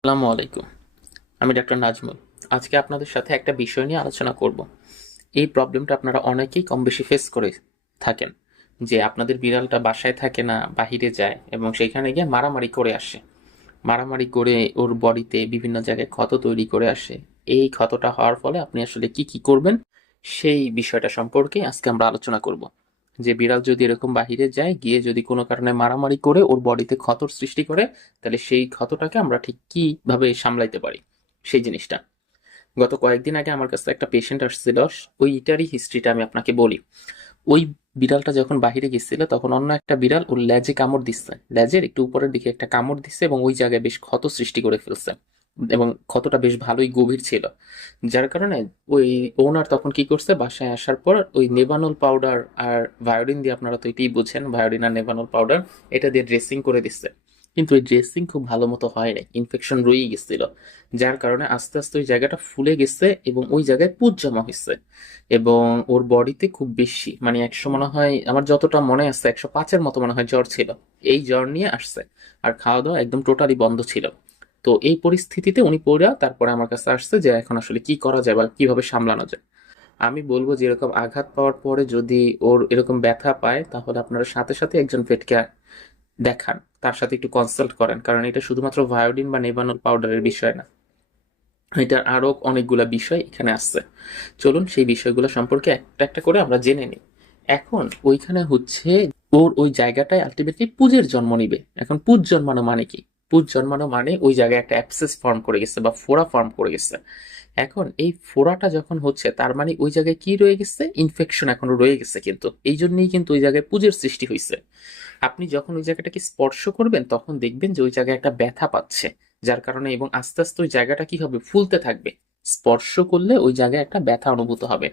আসসালামু আলাইকুম। আমি ডক্টর নাজমুল। আজকে আপনাদের সাথে একটা বিষয় নিয়ে আলোচনা করব। এই প্রবলেমটা আপনারা অনেকেই কম বেশি ফেস করে থাকেন, যে আপনাদের বিড়ালটা বাসায় থাকে না, বাহিরে যায় এবং সেখানে গিয়ে মারামারি করে আসে। মারামারি করে ওর বডিতে বিভিন্ন জায়গায় ক্ষত তৈরি করে আসে। এই ক্ষতটা হওয়ার ফলে আপনি আসলে কি কি করবেন, সেই বিষয়টা সম্পর্কে আজকে আমরা আলোচনা করব। যে বিড়াল যদি এরকম বাহিরে যায়, গিয়ে যদি কোনো কারণে মারামারি করে ওর বডিতে ক্ষতর সৃষ্টি করে, তাহলে সেই ক্ষতটাকে আমরা ঠিক কীভাবে সামলাইতে পারি? সেই জিনিসটা। গত কয়েকদিন আগে আমার কাছে একটা পেশেন্ট আসছিল, ওই ওইটারই হিস্ট্রিটা আমি আপনাকে বলি। ওই বিড়ালটা যখন বাহিরে গেছিল তখন অন্য একটা বিড়াল ওর লেজে কামড় দিচ্ছে। লেজের একটু উপরের দিকে একটা কামড় দিচ্ছে এবং ওই জায়গায় বেশ ক্ষত সৃষ্টি করে ফেলছে। এবং ক্ষতটা বেশ ভালোই গভীর ছিল। যার কারণে ওই ওনার তখন কি করছে, বাসায় আসার পর ওই নেভানল পাউডার আর ভায়োডিন দিয়ে আপনারা তো এটাই বুঝেন ভায়োডিন আর নেভানল পাউডার এটা দিয়ে ড্রেসিং করে দিচ্ছে। কিন্তু ওই ড্রেসিং খুব ভালো মতো হয় নাই ইনফেকশন রয়েই গেছিল। যার কারণে আস্তে আস্তে ওই জায়গাটা ফুলে গেছে এবং ওই জায়গায় পুজ জমা হয়েছে। এবং ওর বডিতে খুব বেশি মানে একশো মনে হয়, আমার যতটা মনে আছে একশো পাঁচের মতো মনে হয় জ্বর ছিল। এই জ্বর নিয়ে আসছে। আর খাওয়া দাওয়া একদম টোটালি বন্ধ ছিল। তো এই পরিস্থিতিতে উনি পড়া তারপরে আমার কাছে আসছে যে এখন আসলে কি করা যায় বা কীভাবে সামলানো যায়। আমি বলব যে এরকম আঘাত পাওয়ার পরে যদি ওর এরকম ব্যথা পায়, তাহলে আপনারা সাথে সাথে একজন ভেটকে দেখান। তার সাথে একটু কনসাল্ট করেন, কারণ এটা শুধুমাত্র ভায়োডিন বা নেভানল পাউডারের বিষয় না। এটার আরও অনেকগুলো বিষয় এখানে আসছে। চলুন সেই বিষয়গুলো সম্পর্কে একটা একটা করে আমরা জেনে নিই। এখন ওইখানে হচ্ছে ওর ওই জায়গাটায় আলটিমেটলি পুজের জন্ম নিবে। এখন পুজ জন্মানো মানে কি? পুজ জন্মানো মানে ওই জায়গায় একটা অ্যাপসেস ফর্ম করে গেছে বা ফোড়া ফর্ম করে গেছে। এখন এই ফোড়াটা যখন হচ্ছে, তার মানে ওই জায়গায় কি রয়ে গেছে? ইনফেকশন এখনও রয়ে গেছে কিন্তু। এই জন্যই কিন্তু ওই জায়গায় পুজের সৃষ্টি হয়েছে আপনি যখন ওই জায়গাটাকে স্পর্শ করবেন, তখন দেখবেন যে ওই জায়গায় একটা ব্যথা পাচ্ছে। যার কারণে এবং আস্তে আস্তে ওই জায়গাটা কি হবে? ফুলতে থাকবে। স্পর্শ করলে ওই জায়গায় একটা ব্যথা অনুভূত হবে।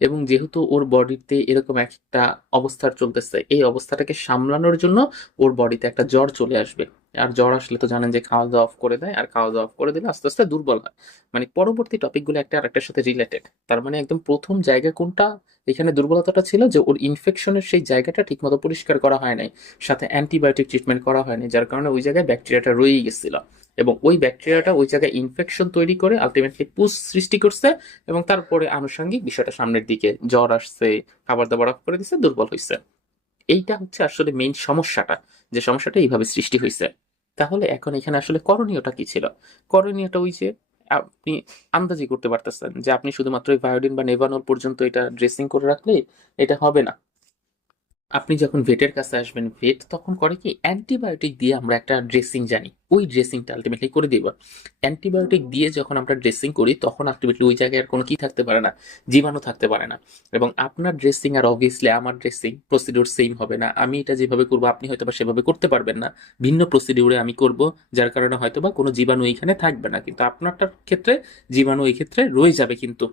এবং যেহেতু ওর বডিতে এরকম একটা অবস্থার চলতেছে, এই অবস্থাটাকে সামলানোর জন্য ওর বডিতে একটা জ্বর চলে আসবে। আর জ্বর আসলে তো জানেন যে খাওয়া দাওয়া অফ করে দেয়, আর খাওয়া দাওয়া অফ করে দিলে আস্তে আস্তে দুর্বল হয়। মানে পরবর্তী টপিকগুলো একটা আরেকটার সাথে রিলেটেড তার মানে একদম প্রথম জায়গা কোনটা? এখানে দুর্বলতাটা ছিল যে ওর ইনফেকশনের সেই জায়গাটা ঠিকমতো পরিষ্কার করা হয় নাই। সাথে অ্যান্টিবায়োটিক ট্রিটমেন্ট করা হয়নি যার কারণে ওই জায়গায় ব্যাকটেরিয়াটা রয়েই গেছিল। এবং ওই ব্যাকটেরিয়াটা ওই জায়গায় ইনফেকশন তৈরি করে আলটিমেটলি পুষ সৃষ্টি করছে এবং তারপরে আনুষঙ্গিক বিষয়টা সামনের দিকে জ্বর আসছে, খাবার দাবার অফ করে দিচ্ছে দুর্বল হয়েছে এইটা হচ্ছে আসলে মেইন সমস্যাটা। যে সমস্যাটা এইভাবে সৃষ্টি হয়েছে তাহলে এখন এখানে আসলে করণীয়টা কি ছিল? করণীয়টা ওই যে আপনি আন্দাজি করতে পারতেছেন যে আপনি শুধুমাত্র ভায়োডিন বা নেভানল পর্যন্ত এটা ড্রেসিং করে রাখলে এটা হবে না। আপনি যখন ভেটের কাছে আসবেন ভেট তখন করে কি অ্যান্টিবায়োটিক দিয়ে আমরা একটা ড্রেসিং জানি। ওই ড্রেসিংটা আলটিমেটলি করে দিব। অ্যান্টিবায়োটিক দিয়ে যখন আমরা ড্রেসিং করি, তখন আলটিমেটলি ওই জায়গায় আর কোনো কি থাকতে পারে না, জীবাণু থাকতে পারে না। এবং আপনার ড্রেসিং আর অবভিয়াসলি আমার ড্রেসিং প্রসিডিউর সেম হবে না। আমি এটা যেভাবে করব, আপনি হয়তো বা সেভাবে করতে পারবেন না। ভিন্ন প্রসিডিউরে আমি করব, যার কারণে হয়তো বা কোনো জীবাণু এইখানে থাকবে না। কিন্তু আপনারটার ক্ষেত্রে জীবাণু এই ক্ষেত্রে রয়ে যাবে কিন্তু।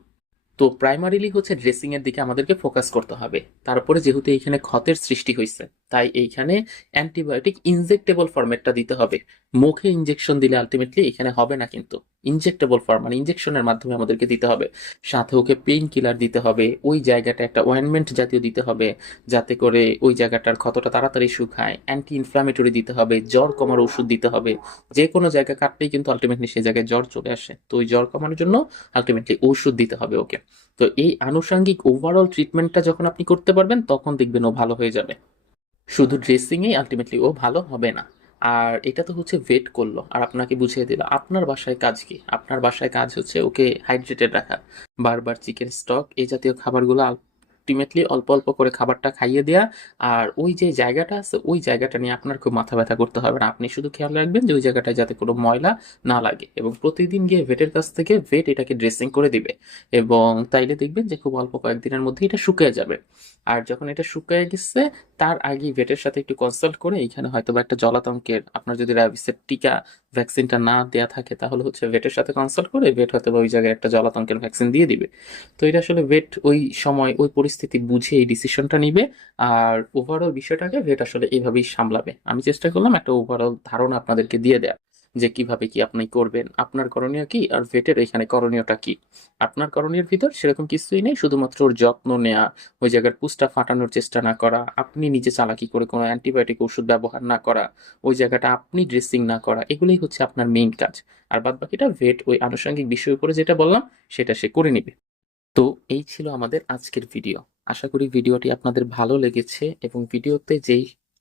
তো প্রাইমারিলি হচ্ছে ড্রেসিংয়ের দিকে আমাদেরকে ফোকাস করতে হবে। তারপরে যেহেতু এখানে ক্ষতের সৃষ্টি হয়েছে তাই এইখানে অ্যান্টিবায়োটিক ইনজেক্টেবল ফরম্যাটটা দিতে হবে। মুখে ইনজেকশন দিলে আলটিমেটলি এখানে হবে না কিন্তু। ইনজেক্টেবল ফর্ম মানে ইনজেকশনের মাধ্যমে আমাদেরকে দিতে হবে। সাথে ওকে পেইন কিলার দিতে হবে, ওই জায়গাটা একটা ওয়েনমেন্ট জাতীয় দিতে হবে, যাতে করে ওই জায়গাটার ক্ষতটা তাড়াতাড়ি শুকায়। অ্যান্টি ইনফ্লামেটরি দিতে হবে, জ্বর কমার ওষুধ দিতে হবে। যে কোনো জায়গা কাটলেই কিন্তু আলটিমেটলি সেই জায়গায় জ্বর চলে আসে। তো ওই জ্বর কমানোর জন্য আলটিমেটলি ওষুধ দিতে হবে ওকে। তো এই আনুষঙ্গিক ওভারঅল ট্রিটমেন্টটা যখন আপনি করতে পারবেন, তখন দেখবেন ও ভালো হয়ে যাবে। শুধু ড্রেসিংয়েই আলটিমেটলি ও ভালো হবে না। আর এটা তো হচ্ছে ওয়েট করল। আর আপনাকে বুঝিয়ে দিল, আপনার বাসায় কাজ কি? আপনার বাসায় কাজ হচ্ছে ওকে হাইড্রেটেড রাখা। বারবার চিকেন স্টক এই জাতীয় খাবারগুলো আলটিমেটলি অল্প অল্প করে খাবারটা খাইয়ে দেওয়া আর ওই যে জায়গাটা আছে, ওই জায়গাটা নিয়ে আপনার খুব মাথা ব্যথা করতে হবে না। আপনি শুধু খেয়াল রাখবেন যে ওই জায়গাটায় যাতে কোনো ময়লা না লাগে। এবং প্রতিদিন গিয়ে ভেটের কাছ থেকে ভেট এটাকে ড্রেসিং করে দিবে। এবং তাইলে দেখবেন যে খুব অল্প কয়েকদিনের মধ্যে এটা শুকিয়ে যাবে। আর যখন এটা শুকিয়ে গেছে, তার আগে ভেটের সাথে একটু কনসাল্ট করে এখানে হয়তো বা একটা জলাতঙ্কের, আপনার যদি র্যাবিসের টিকা ভ্যাকসিনটা না দেয়া থাকে, তাহলে হচ্ছে ভেটের সাথে কনসাল্ট করে ভেট হয়তো বা ওই জায়গায় একটা জলাতঙ্কের ভ্যাকসিন দিয়ে দিবে। তো এটা আসলে ভেট ওই সময়, ওই পরিস্থিতি বুঝে এই ডিসিশনটা নিবে আর ওভারঅল বিষয়টাকে ভেট আসলে এইভাবেই সামলাবে। আমি চেষ্টা করলাম একটা ওভারঅল ধারণা আপনাদেরকে দিয়ে দেওয়া যে কীভাবে কি আপনি করবেন, আপনার করণীয় কি আর ভেটের এখানে করণীয়টা কি? আপনার করণীয় ভিতর সেরকম কিছুই নেই, শুধুমাত্র ওর যত্ন নেওয়া ওই জায়গার পুষ্টা ফাটানোর চেষ্টা না করা, আপনি নিজে চালাকি করে কোনো অ্যান্টিবায়োটিক ওষুধ ব্যবহার না করা, ওই জায়গাটা আপনি ড্রেসিং না করা, এগুলোই হচ্ছে আপনার মেইন কাজ। আর বাদ বাকিটা ভেট ওই আনুষঙ্গিক বিষয়ের উপরে যেটা বললাম, সেটা সে করে নিবে। তো এই ছিল আমাদের আজকের ভিডিও। আশা করি ভিডিওটি আপনাদের ভালো লেগেছে এবং ভিডিওতে যেই